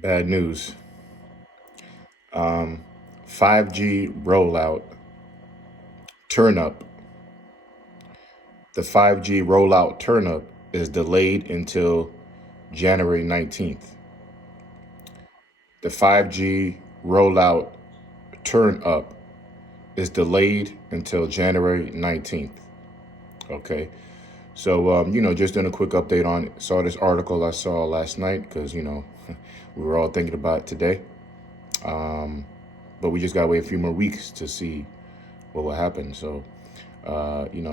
Bad news. 5G rollout turn up. The 5G rollout turn up is delayed until January 19th. The 5G rollout turn up is delayed until January 19th. Okay. So, just doing a quick update on it. Saw this article I saw last night because, we were all thinking about it today. But we just got to wait a few more weeks to see what will happen. So,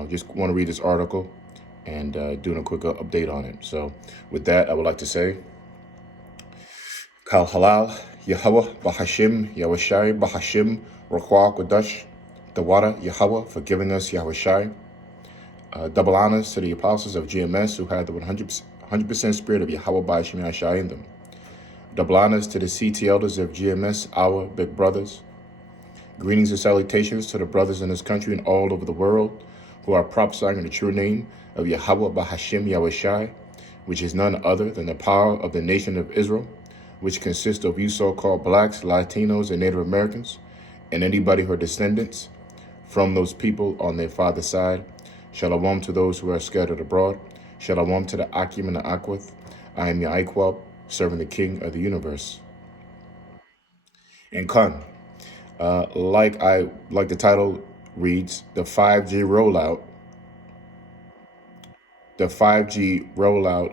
just want to read this article and doing a quick update on it. So with that, I would like to say, Kal Halal, YAHAWAH, Bahashim, YAHAWASHI, Bahashim, Rakwah, Kodash, Dawada, YAHAWAH, for giving us YAHAWASHI. Double honors to the apostles of GMS who had the 100% spirit of YAHAWAH Bahashim Yahshai in them. Double honors to the CT elders of GMS, our big brothers. Greetings and salutations to the brothers in this country and all over the world who are prophesying in the true name of YAHAWAH Bahashim YAHWASHI, which is none other than the power of the nation of Israel, which consists of you so-called blacks, Latinos, and Native Americans, and anybody who are descendants from those people on their father's side. Shalom to those who are scattered abroad. Shalom to the Akim and the Akwith. I am your Iqwab, serving the King of the universe. And Khan, like the title reads, the 5G rollout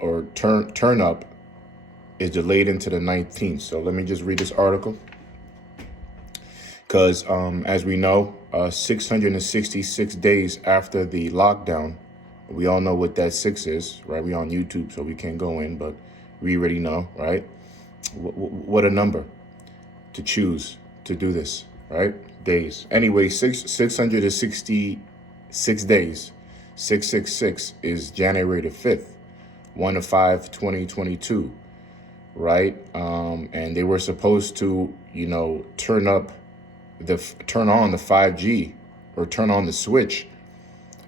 or turn up is delayed into the 19th. So let me just read this article. Because as we know, 666 days after the lockdown, we all know what that 6 is, right? We on YouTube, so we can't go in, but we already know, right? What a number to choose to do this, right? Days. Anyway, 666 days. 666 is January the 5th, 1/5/2022, right? And they were supposed to, turn on the 5G or turn on the switch,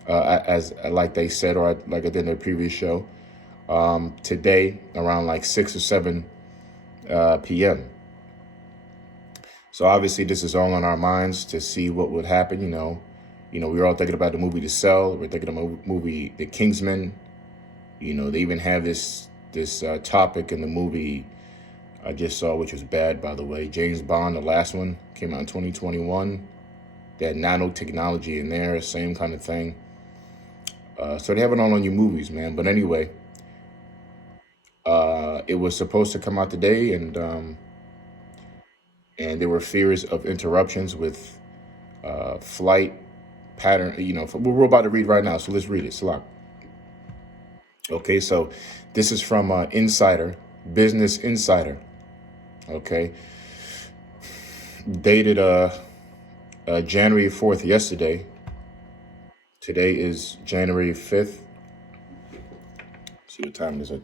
as like they said, or like I did in the previous show, today around like 6 or 7 p.m. So obviously this is all on our minds to see what would happen. We were all thinking about the movie The Cell. We're thinking about the movie The Kingsman. They even have this topic in the movie I just saw, which was bad, by the way. James Bond, the last one, came out in 2021. They had nanotechnology in there, same kind of thing. So they have it all on your movies, man. But anyway, it was supposed to come out today, and there were fears of interruptions with flight pattern. We're about to read right now, so let's read it. Salak. Okay, so this is from Insider, Business Insider. Okay, dated January 4th, yesterday. Today is January 5th. See what time is it?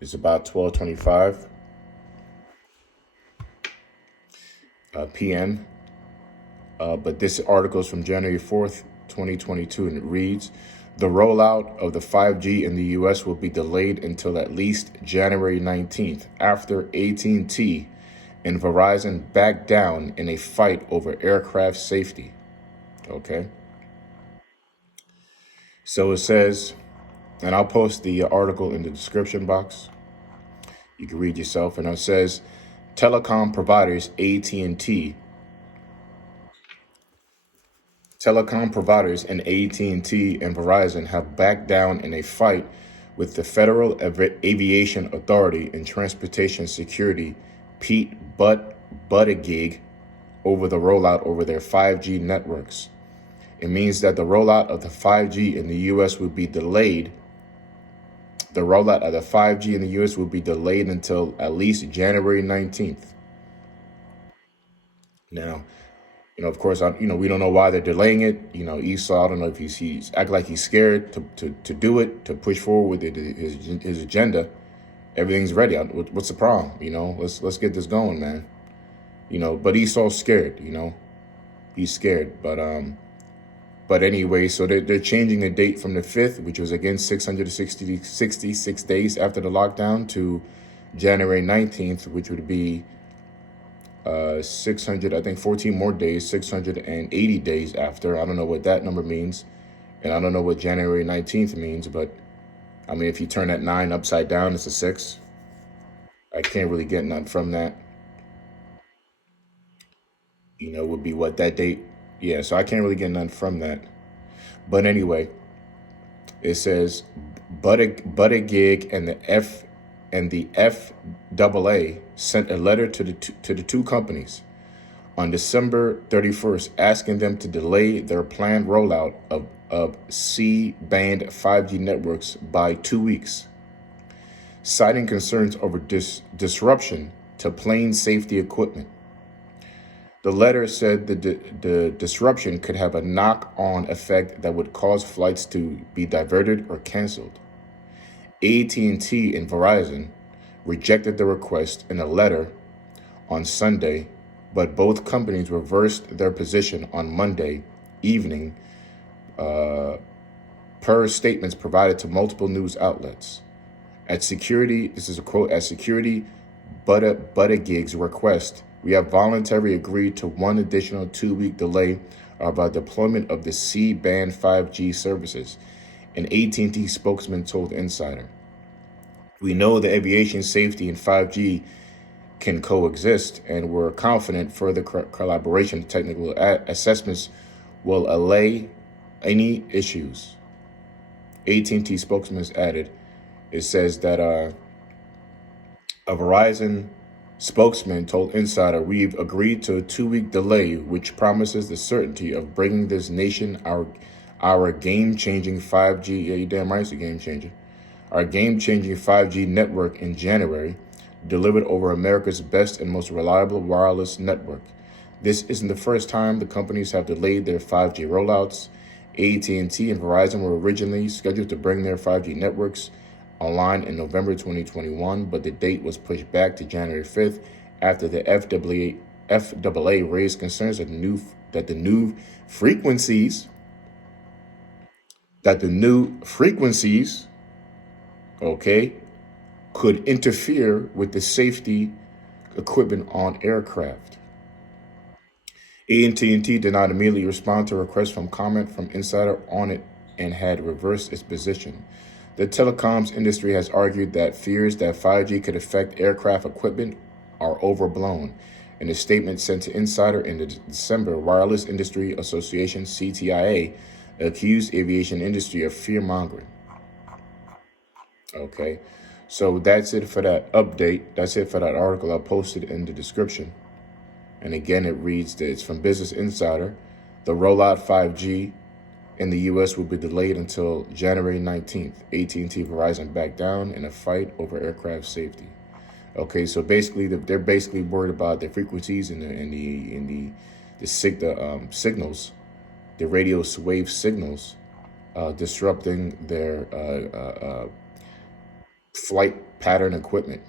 It's about 12:25 p.m. But this article is from January 4th, 2022, and it reads, the rollout of the 5G in the U.S. will be delayed until at least January 19th, after AT&T and Verizon backed down in a fight over aircraft safety. Okay. So it says, and I'll post the article in the description box. You can read yourself. And it says, telecom providers AT&T and AT&T and Verizon have backed down in a fight with the Federal Aviation Authority and Transportation Security, Pete Buttigieg, over the rollout over their 5G networks. It means that the rollout of the 5G in the U.S. will be delayed. The rollout of the 5G in the U.S. will be delayed until at least January 19th. Now, of course, we don't know why they're delaying it. Esau, I don't know if he's acting like he's scared to do it, to push forward with his agenda. Everything's ready. What's the problem? Let's get this going, man. But Esau's scared. He's scared. But anyway, so they're changing the date from the 5th, which was again 666 days after the lockdown, to January 19th, which would be 600, I think 14 more days, 680 days after. I don't know what that number means. And I don't know what January 19th means, but I mean, if you turn that 9 upside down, it's a 6. I can't really get nothing from that. Would be what that date. Yeah, so I can't really get nothing from that. But anyway, it says, but a gig and the FAA sent a letter to the two companies on December 31st, asking them to delay their planned rollout of C-band 5G networks by 2 weeks, citing concerns over disruption to plane safety equipment. The letter said the disruption could have a knock-on effect that would cause flights to be diverted or canceled. AT&T and Verizon rejected the request in a letter on Sunday, but both companies reversed their position on Monday evening, per statements provided to multiple news outlets. This is a quote, at Security Buttigig's request, we have voluntarily agreed to one additional 2-week delay of our deployment of the C-band 5G services, an AT&T spokesman told Insider. We know that aviation safety and 5G can coexist, and we're confident further collaboration and technical assessments will allay any issues. AT&T spokesman added, it says that a Verizon spokesman told Insider, we've agreed to a 2-week delay, which promises the certainty of bringing this nation our game-changing 5G, yeah, you damn right it's a game-changer, our game-changing 5G network in January, delivered over America's best and most reliable wireless network. This isn't the first time the companies have delayed their 5G rollouts. AT&T and Verizon were originally scheduled to bring their 5G networks online in November 2021, but the date was pushed back to January 5th after the FAA raised concerns that the new frequencies, okay, could interfere with the safety equipment on aircraft. AT&T did not immediately respond to a request from comment from Insider on it and had reversed its position. The telecoms industry has argued that fears that 5G could affect aircraft equipment are overblown. In a statement sent to Insider in the December, Wireless Industry Association, CTIA, accused aviation industry of fear-mongering. Okay, so that's it for that update. That's it for that article I posted in the description. And again, it reads that it's from Business Insider. The rollout 5G in the U.S. will be delayed until January 19th. AT&T Verizon backed down in a fight over aircraft safety. Okay, so basically, they're basically worried about the frequencies and the signals, the radio wave signals, disrupting their flight pattern equipment,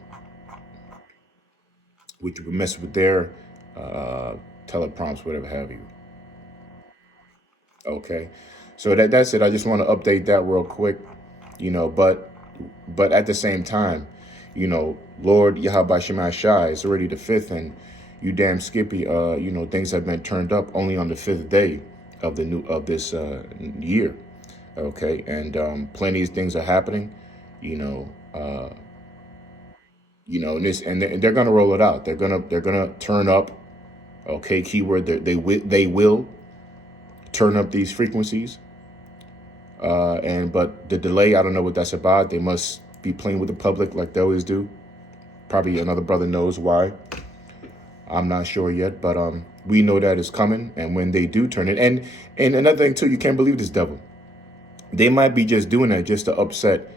which would mess with their teleprompts, whatever have you. Okay, so that's it. I just want to update that real quick, but at the same time, Lord YAHAWASHI, it's already the 5th, and you damn skippy, things have been turned up only on the 5th day of this year. Okay, and plenty of things are happening, and they're gonna roll it out. They're gonna turn up. Okay, keyword, they will turn up these frequencies. But the delay, I don't know what that's about. They must be playing with the public like they always do. Probably another brother knows why. I'm not sure yet, but we know that it's coming. And when they do turn it, and another thing too, you can't believe this devil. They might be just doing that just to upset,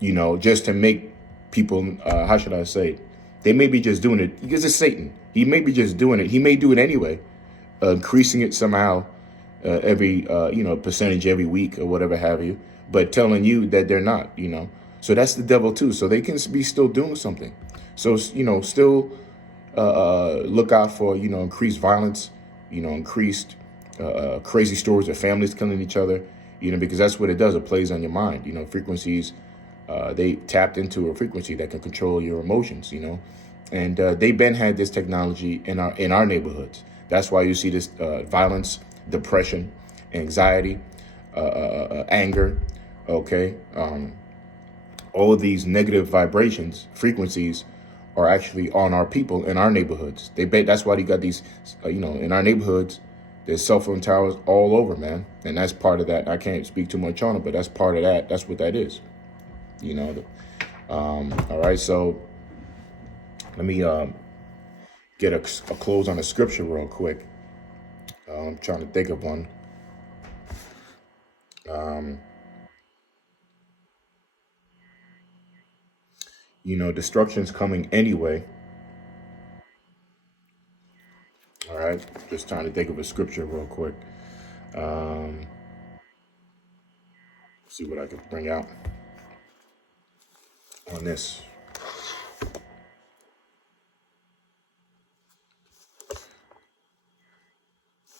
just to make people, how should I say it? They may be just doing it because it's Satan. He may be just doing it. He may do it anyway, increasing it somehow, every, percentage every week or whatever have you, but telling you that they're not, So that's the devil too. So they can be still doing something. So, still look out for, increased violence, increased crazy stories of families killing each other, because that's what it does. It plays on your mind, frequencies they tapped into a frequency that can control your emotions, you know. And they've been had this technology in our neighborhoods. That's why you see this violence, depression, anxiety, anger, okay? All of these negative vibrations, frequencies, are actually on our people in our neighborhoods. That's why you got these, you know, in our neighborhoods, there's cell phone towers all over, man. And that's part of that. I can't speak too much on it, but that's part of that. That's what that is, you know. All right, so let me get a close on the scripture real quick. I'm trying to think of one. You know, destruction's coming anyway. All right, just trying to think of a scripture real quick. See what I can bring out on this.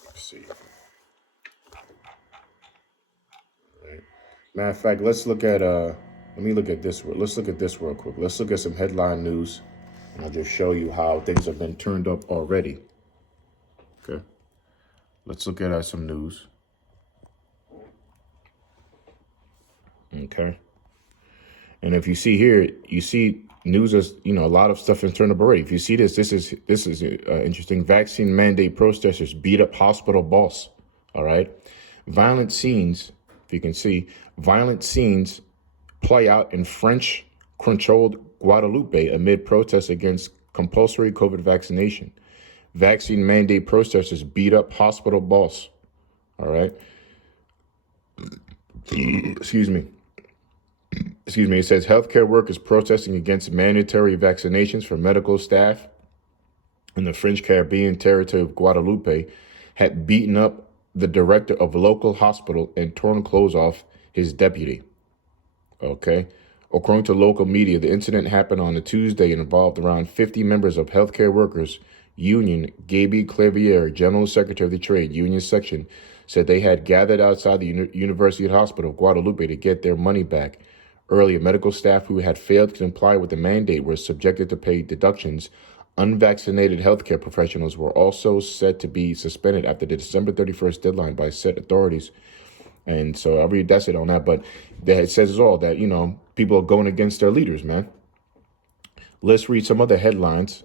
Let's see. Right. Matter of fact, let's look at let me look at this. Let's look at this real quick. Let's look at some headline news, and I'll just show you how things have been turned up already. Okay. Let's look at some news. Okay. And if you see here, you see news is, you know, a lot of stuff is turned up already. If you see this is interesting. Vaccine mandate protesters beat up hospital boss. All right. Violent scenes, if you can see, violent scenes play out in French-controlled Guadeloupe amid protests against compulsory COVID vaccination. Vaccine mandate protesters beat up hospital boss. All right. Excuse me. It says healthcare workers protesting against mandatory vaccinations for medical staff in the French Caribbean territory of Guadeloupe had beaten up the director of a local hospital and torn clothes off his deputy. Okay. According to local media, the incident happened on a Tuesday and involved around 50 members of healthcare workers union. Gaby Clavier, general secretary of the trade union section, said they had gathered outside the University Hospital of Guadeloupe to get their money back. Earlier, medical staff who had failed to comply with the mandate were subjected to pay deductions. Unvaccinated healthcare professionals were also said to be suspended after the December 31st deadline by said authorities. And so I'll read that's it on that. But it says all that, you know, people are going against their leaders, man. Let's read some other headlines.